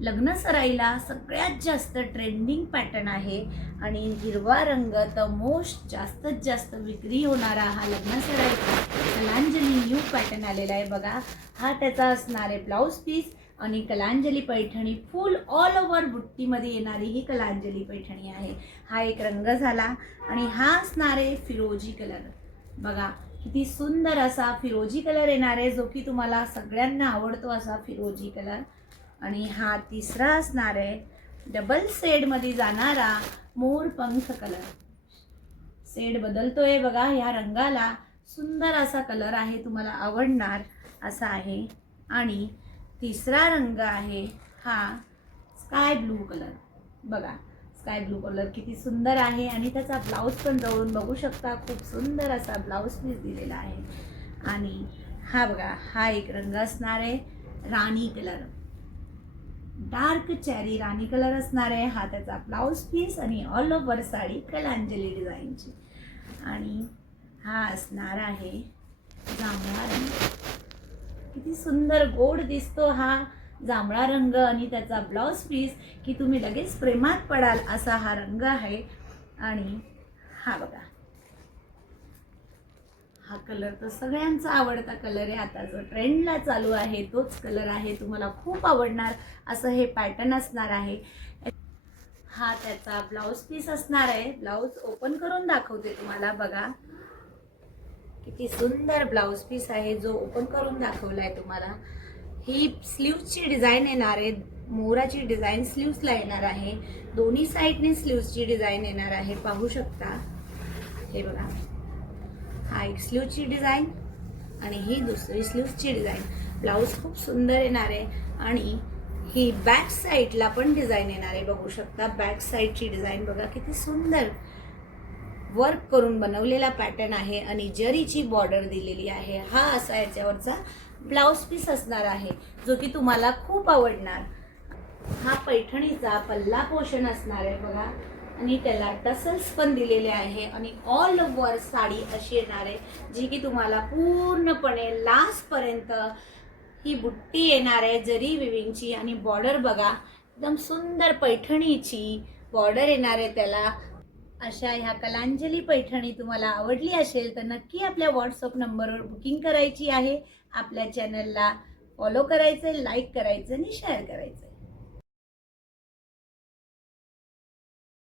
लग्न सराईला सगळ्यात जास्त ट्रेंडिंग पॅटर्न आहे आणि हिरवा रंग तर मोस्ट जास्तीत जास्त विक्री होणारा हा लग्न सराईचा कलांजली न्यू पॅटर्न आलेला आहे बघा। हा त्याचा असणार आहे ब्लाऊज पीस आणि Kalanjali Paithani full all over बुट्टीमध्ये येणारी ही कलांजली पैठणी आहे। हा एक रंग झाला आणि हा असणार आहे फिरोजी कलर। बघा किती सुंदर असा फिरोजी कलर येणार आहे, जो की तुम्हाला सगळ्यांना आवडतो असा फिरोजी कलर। आणि हा तिसरा असणार आहे डबल शेडमध्ये जाणारा मोरपंख कलर। शेड बदलतोय बघा ह्या रंगाला, सुंदर असा कलर आहे, तुम्हाला आवडणार असा आहे। आणि तिसरा रंग आहे हा स्काय ब्लू कलर। बघा स्काय ब्लू कलर किती सुंदर आहे आणि त्याचा ब्लाऊज पण जवळून बघू शकता, खूप सुंदर असा ब्लाऊज पीस दिलेला आहे। आणि हा बघा हा एक रंग असणार आहे राणी कलर, डार्क चेरी राणी कलर असणार आहे। हा त्याचा ब्लाऊज पीस आणि ऑल ओव्हर साडी कलांजली डिझाईनची। आणि हा असणार आहे जांभळा रंग, किती सुंदर गोड दिसतो हा जांभळा रंग आणि त्याचा ब्लाऊज पीस की तुम्ही लगेच प्रेमात पडाल असा हा रंग आहे। आणि हा बघा हा कलर तर सगळ्यांचा आवडता कलर आहे, आता जो ट्रेंडला चालू आहे तोच कलर आहे, तुम्हाला खूप आवडणार असं हे पॅटर्न असणार आहे। हा त्याचा ब्लाऊज पीस असणार आहे, ब्लाऊज ओपन करून दाखवते तुम्हाला। बघा किती सुंदर ब्लाऊज पीस आहे जो ओपन करून दाखवलाय तुम्हाला। ही स्लीव्सची डिझाईन येणार आहे, मोराची डिझाईन स्लीव्सला येणार आहे, दोन्ही साईडने स्लीव्सची डिझाईन येणार आहे, पाहू शकता। हे बघा हा एक स्लीव्हची डिझाईन आणि ही दुसरी स्लीव्हची डिझाईन। ब्लाऊज खूप सुंदर येणार आहे आणि ही बॅक साईडला पण डिझाईन येणार आहे, बघू शकता। बॅक साईडची डिझाईन बघा किती सुंदर वर्क करून बनवलेला पॅटर्न आहे आणि जरीची बॉर्डर दिलेली आहे। हा असा याच्यावरचा ब्लाऊज पीस असणार आहे जो की तुम्हाला खूप आवडणार। हा पैठणीचा पल्ला पोर्शन असणार आहे बघा आणि त्याला टसल्स पण दिलेले आहे आणि ऑल ओव्हर साडी अशी येणार आहे जी की तुम्हाला पूर्णपणे लास्ट पर्यंत ही बुट्टी येणार आहे जरी विविंगची। आणि बॉर्डर बघा एकदम सुंदर पैठणीची बॉर्डर येणार आहे त्याला। अशा ह्या कलांजली पैठणी तुम्हाला आवडली असेल तर नक्की आपल्या व्हॉट्सअप नंबरवर बुकिंग करायची आहे। आपल्या चॅनलला फॉलो करायचं, लाईक करायचं आणि शेअर करायचं।